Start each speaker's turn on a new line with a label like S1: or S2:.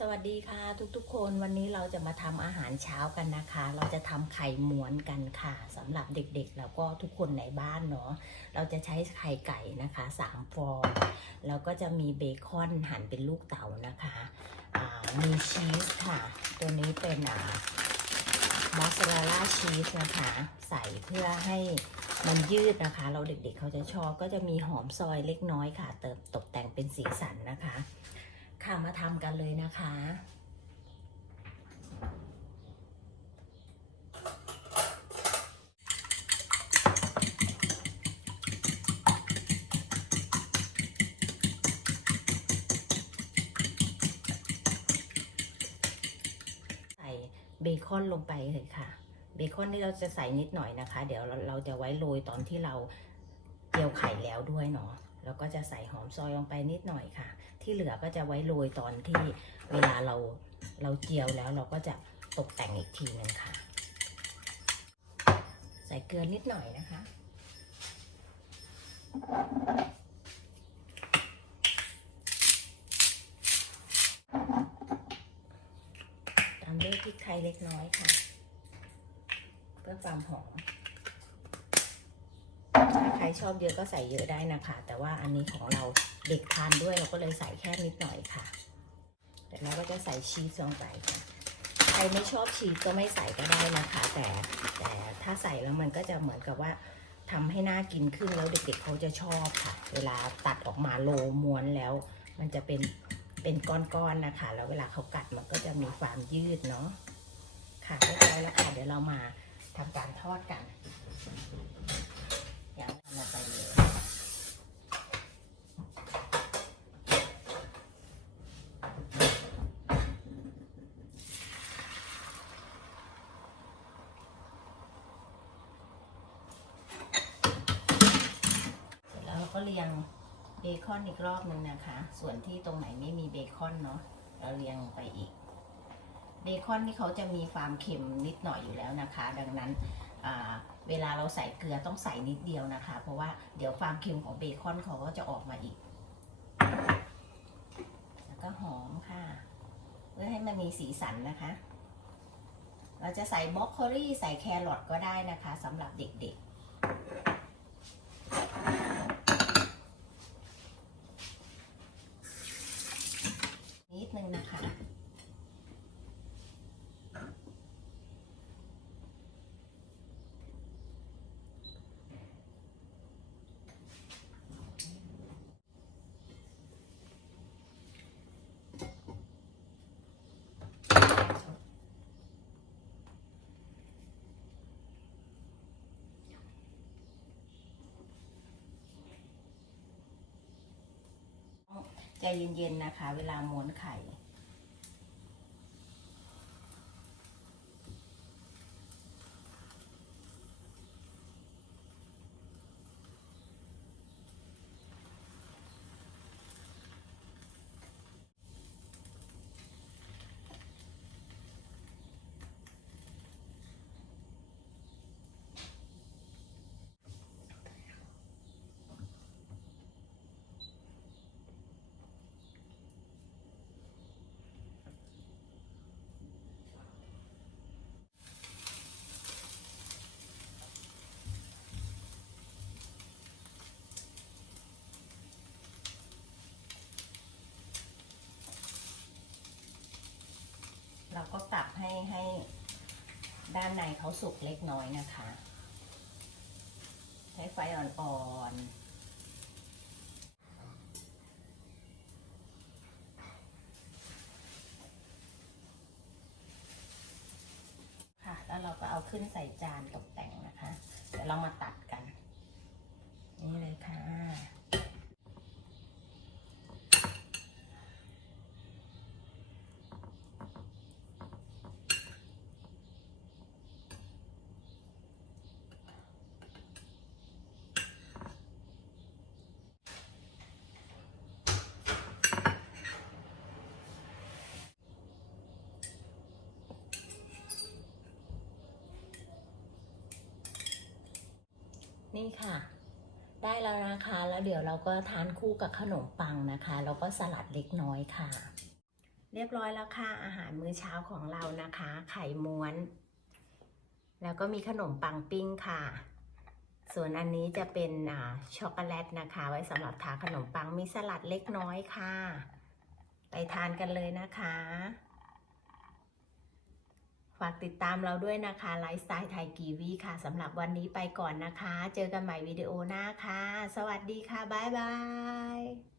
S1: สวัสดีค่ะทุกๆ คนวันนี้เราจะมาทำอาหารเช้ากันนะคะ เราจะทำไข่ม้วนกันค่ะสำหรับเด็กๆ แล้วก็ทุกคนในบ้านเนาะเราจะใช้ไข่ไก่นะคะ3ฟองแล้วก็จะมีเบคอนหั่นเป็นลูกเต๋านะคะมีชีสค่ะ ตัวนี้เป็นอ่ามอสซาเรลล่าชีสนะคะ ใส่เพื่อให้มันยืดนะคะ เราเด็กๆเขาจะชอบก็จะมีหอมซอยเล็กน้อยค่ะ เติมตกแต่งเป็นสีสันนะคะ ค่ะมาทำกันเลยนะคะ ใส่เบคอนลงไปเลยค่ะ เบคอนนี่เราจะใส่นิดหน่อยนะคะ เดี๋ยวเราเราจะไว้โรยตอนที่เราเจียวไข่แล้วด้วยเนาะ แล้วก็จะใส่หอมซอยลงไปนิดหน่อยค่ะ ที่เหลือก็จะไว้โรยตอนที่เวลาเราเราเจียวแล้วเราก็จะตกแต่งอีกทีหนึงค่ะ ใส่เกลือนิดหน่อยนะคะ ตามด้วยพริกไทยเล็กน้อยค่ะ เพื่อความหอม รชอบเยอะก็ใส่เยอะได้นะคะ แต่ว่าอันนี้ของเราเด็กทานด้วยเราก็เลยใส่แค่นิดหน่อยค่ะเดี๋ยวเราก็จะใส่ชีสลงไปค่ะ ใครไม่ชอบชีสก็ไม่ใส่ก็ได้นะคะ แต่แต่ถ้าใส่แล้วมันก็จะเหมือนกับว่าทำให้น่ากินขึ้นแล้วเด็กๆเขาจะชอบค่ะ เวลาตัดออกมาโลม้วนแล้ว มันจะเป็นเป็นก้อนๆนะคะ แล้วเวลาเขากัดมันก็จะมีความยืดเนาะค่ะเรียบร้อยแล้วค่ะเดี๋ยวเรามาทำการทอดกัน อย่างนั้นลงไปเลย เสร็จแล้ว เราก็เรียงเบคอนอีกรอบหนึ่งนะคะ ส่วนที่ตรงไหนไม่มีเบคอนเนาะเราเรียงไปอีก เบคอนนี่เขาจะมีความเค็มนิดหน่อยอยู่แล้วนะคะ ดังนั้นเวลาเราใส่เกลือต้องใส่นิดเดียวนะคะ เพราะว่าเดี๋ยวความเค็มของเบคอนเขาก็จะออกมาอีก แล้วก็หอมค่ะ เพื่อให้มันมีสีสันนะคะ เราจะใส่บล็อกโคลี่ใส่แครอทก็ได้นะคะสำหรับเด็กๆ นึงนะคะ ใจเย็นๆนะคะ เวลาม้วนไข่ เราก็ปรับ ให้ให้ด้านในเขาสุกเล็กน้อยนะคะ ใช้ไฟอ่อนๆ ค่ะ แล้วเราก็เอาขึ้นใส่จานตกแต่งนะคะ เดี๋ยวเรามาตัดกัน นี่เลยค่ะ นี่ค่ะ ได้แล้วนะคะ แล้วเดี๋ยวเราก็ทานคู่กับขนมปังนะคะ แล้วก็สลัดเล็กน้อยค่ะ เรียบร้อยแล้วค่ะ อาหารมื้อเช้าของเรานะคะ ไข่ม้วน แล้วก็มีขนมปังปิ้งค่ะ ส่วนอันนี้จะเป็นอ่าช็อกโกแลตนะคะ ไว้สำหรับทาขนมปังมีสลัดเล็กน้อยค่ะ ไปทานกันเลยนะคะ ฝากติดตามเราด้วยนะคะไลฟ์สไตล์ไทยกีวีค่ะสำหรับวันนี้ไปก่อนนะคะ เจอกันใหม่วิดีโอหน้าค่ะ สวัสดีค่ะ บ๊ายบาย